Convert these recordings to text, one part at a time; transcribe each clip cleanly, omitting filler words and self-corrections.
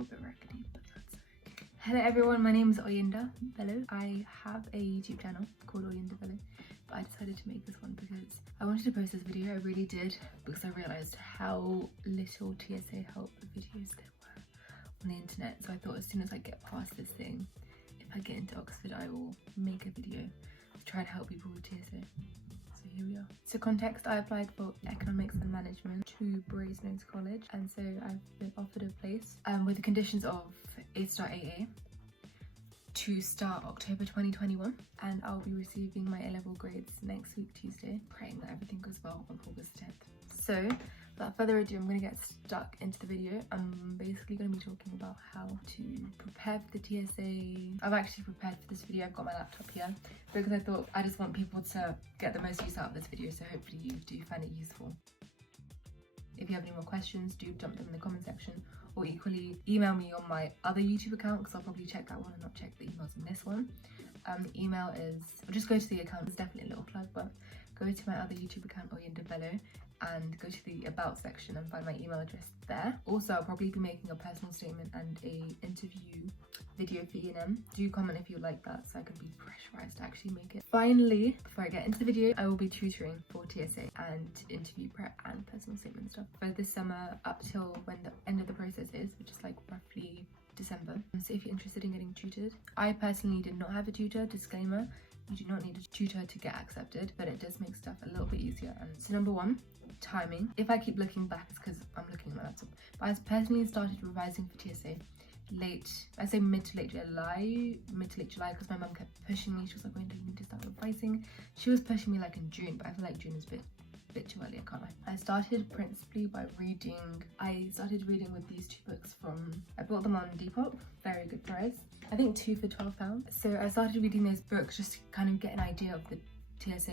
got a bit raggedy, but that's okay. Hello everyone, my name is oyindasolabello. I have a YouTube channel called oyindasolabello, but I decided to make this one because I wanted to post this video. I really did, because I realised how little TSA help videos there were on the internet. So I thought as soon as I get past this thing, if I get into Oxford, I will make a video to try and help people with TSA. So here we are. So context, I applied for economics and management to Brasenose College, and so I've been offered a place with the conditions of A-star AA to start October 2021, and I'll be receiving my A-level grades next week Tuesday, praying that everything goes well on August 10th. So without further ado, I'm going to get stuck into the video. I'm basically going to be talking about how to prepare for the TSA. I've actually prepared for this video. I've got my laptop here because I thought I just want people to get the most use out of this video, so hopefully you do find it useful. If you have any more questions, do dump them in the comment section, or equally email me on my other YouTube account because I'll probably check that one and not check the emails in this one. The email is, or just go to the account, it's definitely a little plug, but go to my other YouTube account, oyindasolabello, and go to the about section and find my email address there. Also, I'll probably be making a personal statement and a interview video for E&M. Do comment if you like that so I can be pressurized to actually make it. Finally, before I get into the video, I will be tutoring for TSA and interview prep and personal statement stuff for this summer up till when the end of the process is, which is like roughly December. So if you're interested in getting tutored, I personally did not have a tutor, disclaimer. You do not need a tutor to get accepted, but it does make stuff a little bit easier. And so number one, timing. If I keep looking back, it's because I'm looking at my laptop. But I personally started revising for TSA late, I say mid to late July, because my mum kept pushing me. She was like, when do you need to start revising? She was pushing me like in June, but I feel like June is a bit too early, I can't lie. I started principally by reading, with these two books I bought them on Depop, very good price. I think 2 for £12. So I started reading those books just to kind of get an idea of the TSA,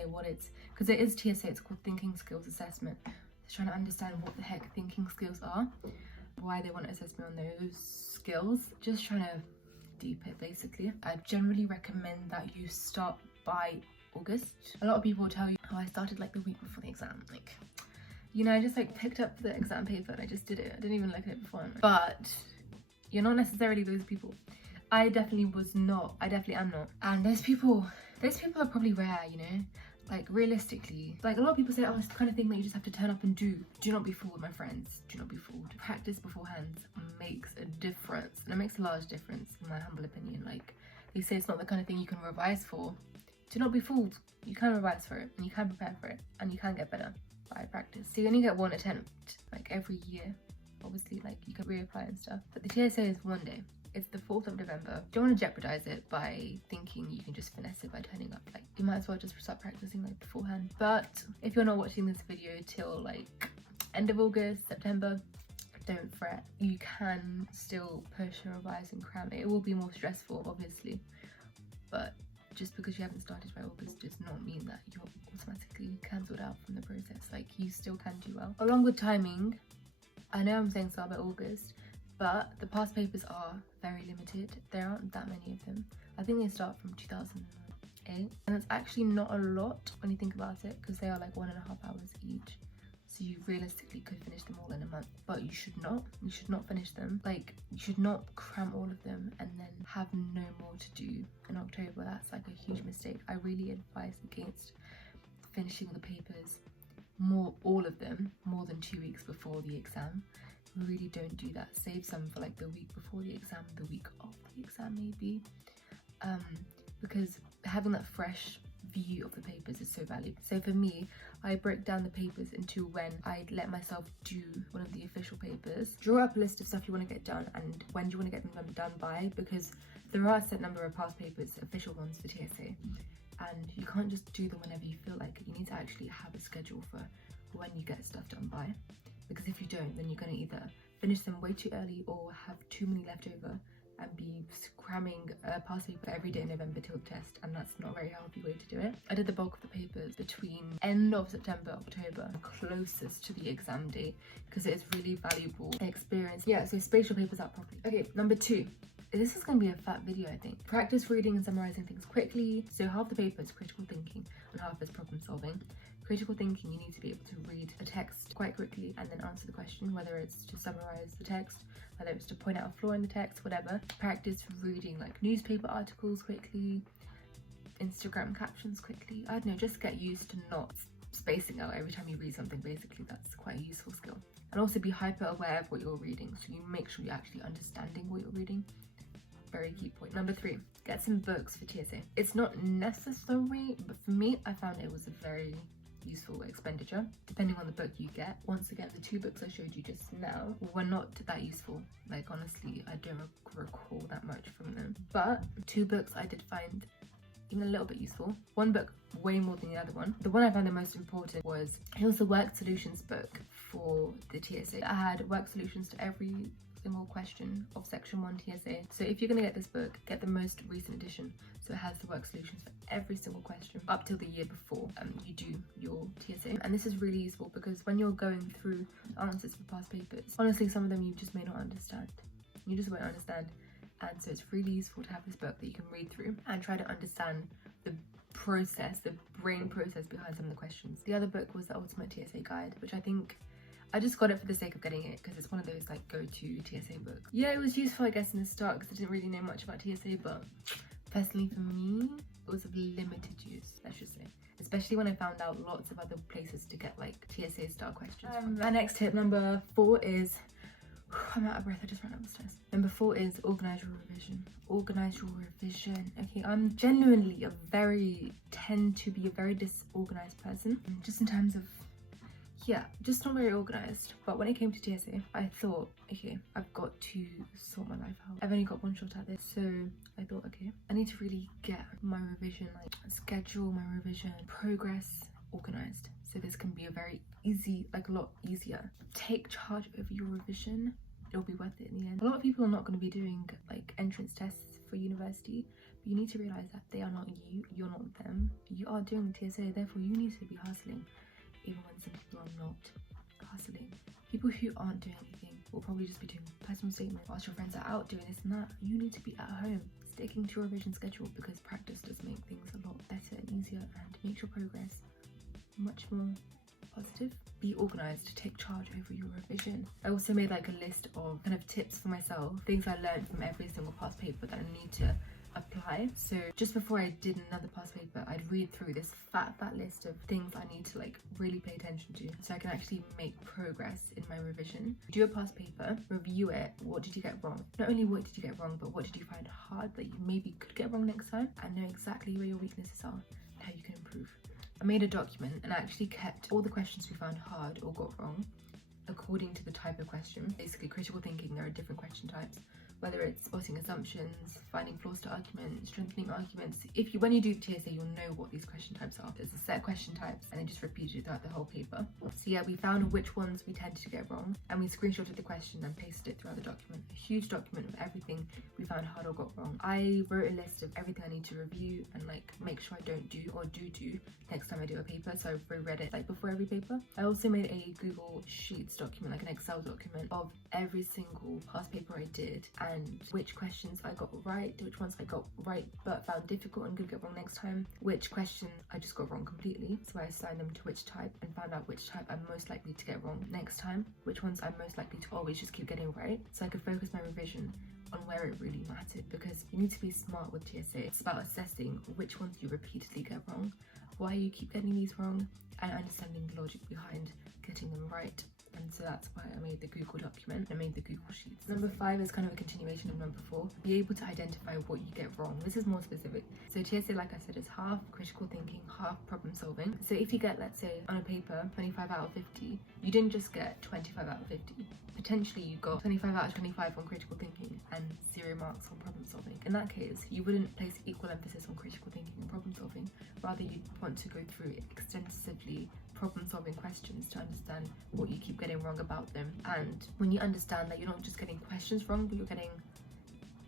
because it is TSA, it's called Thinking Skills Assessment. So trying to understand what the heck thinking skills are, why they want to assess me on those skills, just trying to deep it basically. I generally recommend that you start by August. A lot of people tell you, oh, I started like the week before the exam, like, you know, I just like picked up the exam paper and I just did it. I didn't even look at it before. But you're not necessarily those people. I definitely am not. And those people are probably rare, you know? Like realistically, like a lot of people say, oh, it's the kind of thing that you just have to turn up and do. Do not be fooled, my friends. Do not be fooled. Practice beforehand makes a difference, and it makes a large difference in my humble opinion. Like they say, it's not the kind of thing you can revise for. Do not be fooled. You can revise for it, and you can prepare for it, and you can get better by practice. So you only get one attempt, like every year. Obviously, like you can reapply and stuff. But the TSA is one day. It's the 4th of November. Don't want to jeopardize it by thinking you can just finesse it by turning up. Like you might as well just start practicing like beforehand. But if you're not watching this video till like end of August, September, don't fret. You can still push and revise and cram it. It will be more stressful, obviously, but just because you haven't started by August does not mean that you're automatically cancelled out from the process. Like you still can do well. Along with timing, I know I'm saying start by August, but the past papers are very limited. There aren't that many of them. I think they start from 2008, and it's actually not a lot when you think about it, because they are like 1.5 hours each. So you realistically could finish them all in a month, but you should not finish them. Like you should not cram all of them and then have no more to do in October. That's like a huge mistake. I really advise against finishing the papers, all of them, more than 2 weeks before the exam. Really don't do that. Save some for like the week before the exam, the week of the exam maybe, because having that fresh view of the papers is so valuable. So for me, I break down the papers into when I let myself do one of the official papers. Draw up a list of stuff you want to get done and when do you want to get them done by, because there are a set number of past papers, official ones for TSA, and you can't just do them whenever you feel like it. You need to actually have a schedule for when you get stuff done by, because if you don't, then you're going to either finish them way too early or have too many left over and be cramming a past paper every day in November till the test, and that's not a very healthy way to do it. I did the bulk of the papers between end of September, October, closest to the exam day, because it is really valuable experience. Yeah, so space your papers out properly. Okay, number 2. This is going to be a fat video, I think. Practice reading and summarizing things quickly. So half the paper is critical thinking and half is problem solving. Critical thinking, you need to be able to read a text quite quickly and then answer the question, whether it's to summarize the text, whether it's to point out a flaw in the text, whatever. Practice reading like newspaper articles quickly, Instagram captions quickly. I don't know, just get used to not spacing out every time you read something. Basically, that's quite a useful skill. And also be hyper aware of what you're reading, so you make sure you're actually understanding what you're reading. Very key point. Number 3, get some books for TSA. It's not necessary, but for me, I found it was a very useful expenditure depending on the book you get. Once again, the 2 books I showed you just now were not that useful. Like, honestly, I don't recall that much from them, but 2 books I did find even a little bit useful. 1 book way more than the other one. The one I found the most important was, it was the work solutions book for the TSA. I had work solutions to every single question of section 1 TSA. So if you're going to get this book, get the most recent edition, so it has the work solutions for every single question up till the year before you do your TSA. And this is really useful because when you're going through answers for past papers, honestly, some of them you just may not understand. You just won't understand. And so it's really useful to have this book that you can read through and try to understand the process, the brain process behind some of the questions. The other book was the Ultimate TSA Guide, which I think I just got it for the sake of getting it because it's one of those like go-to TSA books. Yeah, it was useful, I guess, in the start because I didn't really know much about TSA, but personally for me, it was of limited use, let's just say. Especially when I found out lots of other places to get like TSA style questions from. My next tip, number 4, is I'm out of breath, I just ran up the stairs. Number 4 is organize your revision. Organize your revision. Okay, I'm genuinely tend to be a very disorganized person, just in terms of, yeah, just not very organized. But when it came to TSA, I thought, okay, I've got to sort my life out. I've only got 1 shot at this, so I thought, okay, I need to really get my revision, like schedule my revision, progress organized. So this can be a very easy, like a lot easier. Take charge over your revision. It'll be worth it in the end. A lot of people are not going to be doing like entrance tests for university, but you need to realize that they are not you, you're not them. You are doing TSA, therefore you need to be hustling, even when some people are not hustling. People who aren't doing anything will probably just be doing personal statements whilst your friends are out doing this and that. You need to be at home, sticking to your revision schedule, because practice does make things a lot better and easier and makes your progress much more positive. Be organized, take charge over your revision. I also made like a list of kind of tips for myself, things I learned from every single past paper that I need to apply. So just before I did another past paper, I'd read through this fat list of things I need to like really pay attention to so I can actually make progress in my revision. Do a past paper, review it. What did you get wrong? Not only what did you get wrong, but what did you find hard that you maybe could get wrong next time, and know exactly where your weaknesses are and how you can improve. I made a document and I actually kept all the questions we found hard or got wrong according to the type of question. Basically, critical thinking, there are different question types, whether it's spotting assumptions, finding flaws to arguments, strengthening arguments. When you do TSA, you'll know what these question types are. There's a set of question types and they just repeat it throughout the whole paper. So yeah, we found which ones we tended to get wrong and we screenshotted the question and pasted it throughout the document. A huge document of everything we found hard or got wrong. I wrote a list of everything I need to review and like make sure I don't do or do next time I do a paper, so I've reread it like before every paper. I also made a Google Sheets document, like an Excel document of every single past paper I did and which questions I got right, which ones I got right but found difficult and could get wrong next time, which questions I just got wrong completely, so I assigned them to which type and found out which type I'm most likely to get wrong next time, which ones I'm most likely to always just keep getting right, so I could focus my revision on where it really mattered, because you need to be smart with TSA. It's about assessing which ones you repeatedly get wrong, why you keep getting these wrong, and understanding the logic behind getting them right. And so that's why I made the Google document, I made the Google Sheets. Number 5 is kind of a continuation of number 4. Be able to identify what you get wrong. This is more specific. So TSA, like I said, is half critical thinking, half problem solving. So if you get, let's say, on a paper, 25 out of 50, you didn't just get 25 out of 50. Potentially you got 25 out of 25 on critical thinking and 0 marks on problem solving. In that case, you wouldn't place equal emphasis on critical thinking and problem solving. Rather, you'd want to go through extensively problem-solving questions to understand what you keep getting wrong about them. And when you understand that you're not just getting questions wrong, but you're getting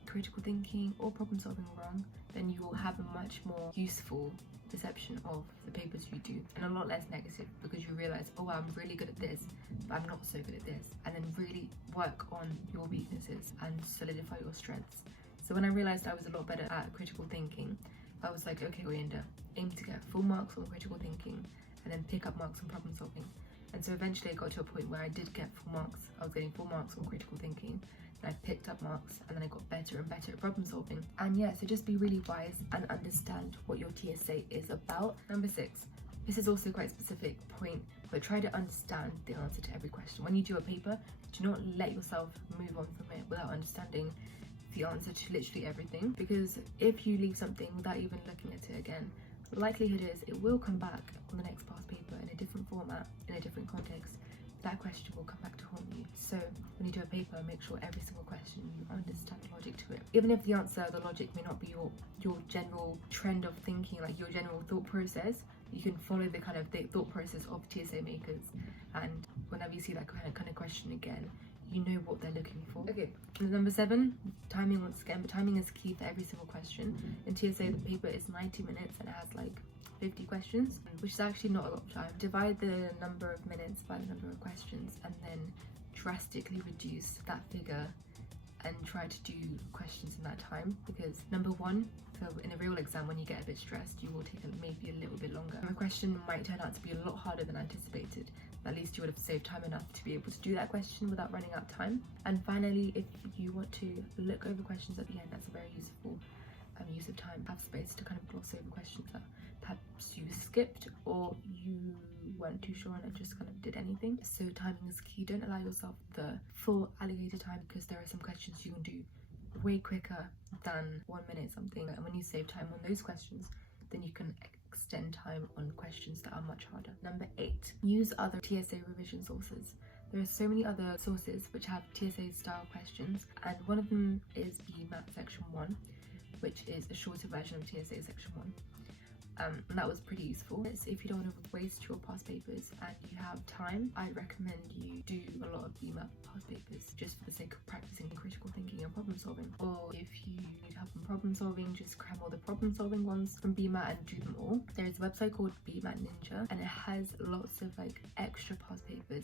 critical thinking or problem-solving wrong, then you will have a much more useful perception of the papers you do, and a lot less negative, because you realize, oh wow, I'm really good at this, but I'm not so good at this. And then really work on your weaknesses and solidify your strengths. So when I realized I was a lot better at critical thinking, I was like, okay, Oyinda, aim to get full marks on critical thinking and then pick up marks on problem solving. And so eventually I got to a point where I did get full marks. I was getting full marks on critical thinking, and I picked up marks, and then I got better and better at problem solving. And yeah, so just be really wise and understand what your TSA is about. Number 6, this is also quite a specific point, but try to understand the answer to every question. When you do a paper, do not let yourself move on from it without understanding the answer to literally everything, because if you leave something without even looking at it again, the likelihood is it will come back on the next past paper in a different format, in a different context. That question will come back to haunt you. So when you do a paper, make sure every single question you understand the logic to it. Even if the answer, the logic may not be your general trend of thinking, like your general thought process, you can follow the kind of thought process of TSA makers, and whenever you see that kind of question again, you know what they're looking for. Okay, number 7, timing once again, but timing is key for every single question. In TSA, the paper is 90 minutes and it has like 50 questions, which is actually not a lot of time. Divide the number of minutes by the number of questions and then drastically reduce that figure and try to do questions in that time, because number 1, so in a real exam, when you get a bit stressed, you will take maybe a little bit longer. A question might turn out to be a lot harder than anticipated. At least you would have saved time enough to be able to do that question without running out of time. And finally, if you want to look over questions at the end, that's a very useful use of time. Have space to kind of gloss over questions that perhaps you skipped or you weren't too sure on and just kind of did anything. So timing is key. Don't allow yourself the full allocated time, because there are some questions you can do way quicker than 1 minute something, and when you save time on those questions, then you can extend time on questions that are much harder. Number 8, use other TSA revision sources. There are so many other sources which have TSA style questions, and one of them is Bmat section 1, which is a shorter version of TSA section 1. And that was pretty useful. If you don't want to waste your past papers and you have time, I recommend you do a lot of Bmat past papers just for the sake of practicing critical thinking and problem solving. Or if you need help in problem solving, just cram all the problem solving ones from Bmat and do them all. There is a website called Bmat Ninja, and it has lots of like extra past papers,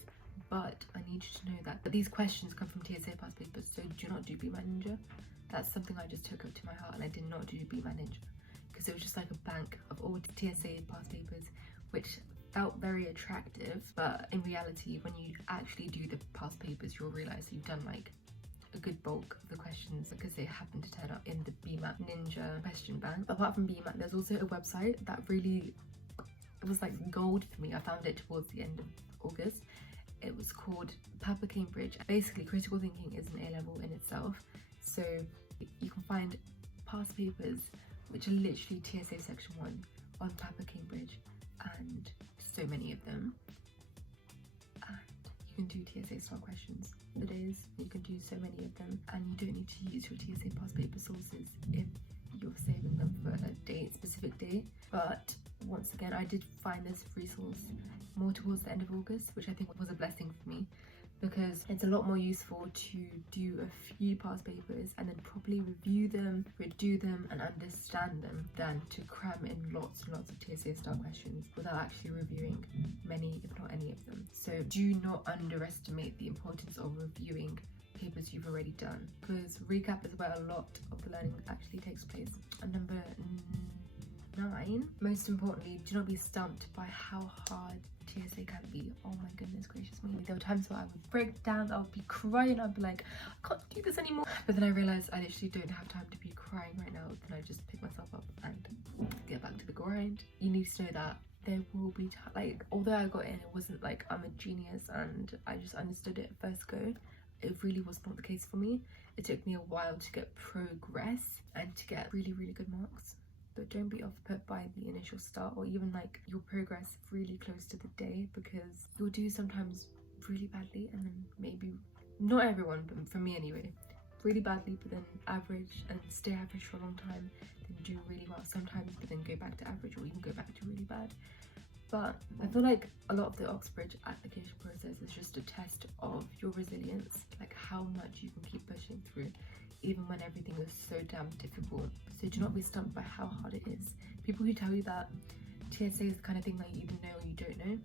but I need you to know that these questions come from TSA past papers, so do not do Bmat Ninja. That's something I just took up to my heart, and I did not do Bmat Ninja, because it was just like a bank of all TSA past papers, which felt very attractive, but in reality, when you actually do the past papers, you'll realize you've done like a good bulk of the questions because they happen to turn up in the Bmat Ninja question bank. Apart from Bmat, there's also a website that really, it was like gold for me. I found it towards the end of August. It was called Papa Cambridge. Basically, critical thinking is an A-level in itself, so you can find past papers which are literally TSA section 1 on Papa Cambridge, and so many of them. And you can do TSA style questions for days. You can do so many of them, and you don't need to use your TSA past paper sources if you're saving them for a specific date. But once again, I did find this resource more towards the end of August, which I think was a blessing for me, because it's a lot more useful to do a few past papers and then properly review them, redo them and understand them, than to cram in lots and lots of TSA style questions without actually reviewing many, if not any of them. So do not underestimate the importance of reviewing papers you've already done, because recap is where a lot of the learning actually takes place. And number 9, most importantly, do not be stumped by how hard TSA can be. Oh my goodness gracious me. There were times where I would break down, I would be crying, I'd be like, I can't do this anymore. But then I realized I literally don't have time to be crying right now. Then I just pick myself up and get back to the grind. You need to know that there will be like, although I got in, it wasn't like I'm a genius and I just understood it at first go. It really was not the case for me. It took me a while to get progress and to get really, really good marks. But don't be off-put by the initial start or even like your progress really close to the day, because you'll do sometimes really badly and then maybe, not everyone, but for me anyway, really badly, but then average and stay average for a long time, then do really well sometimes, but then go back to average or even go back to really bad. But I feel like a lot of the Oxbridge application process is just a test of your resilience, like how much you can keep pushing through even when everything is so damn difficult. So do not be stumped by how hard it is. People who tell you that TSA is the kind of thing that you either know or you don't know,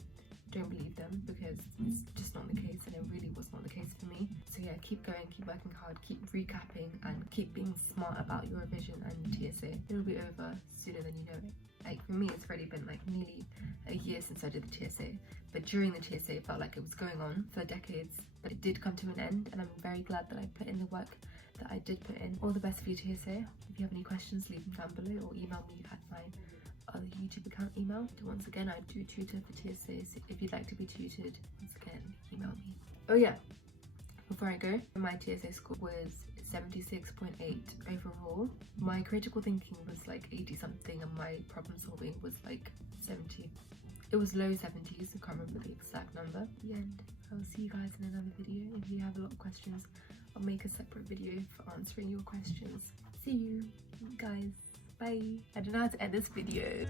don't believe them, because it's just not the case, and it really was not the case for me. So yeah, keep going, keep working hard, keep recapping, and keep being smart about your revision and TSA. It'll be over sooner than you know it. Like for me, it's already been like nearly a year since I did the TSA, but during the TSA it felt like it was going on for decades, but it did come to an end, and I'm very glad that I put in the work that I did put in. All the best for your TSA. If you have any questions, leave them down below or email me at my other YouTube account email. Once again, I do tutor for TSA, so if you'd like to be tutored, once again, email me. Oh yeah, before I go, my TSA score was 76.8 overall. My critical thinking was like 80 something, and my problem solving was like 70. It was low 70s, I can't remember the exact number. At the end, I will see you guys in another video. If you have a lot of questions, I'll make a separate video for answering your questions. See you guys, bye. I don't know how to end this video.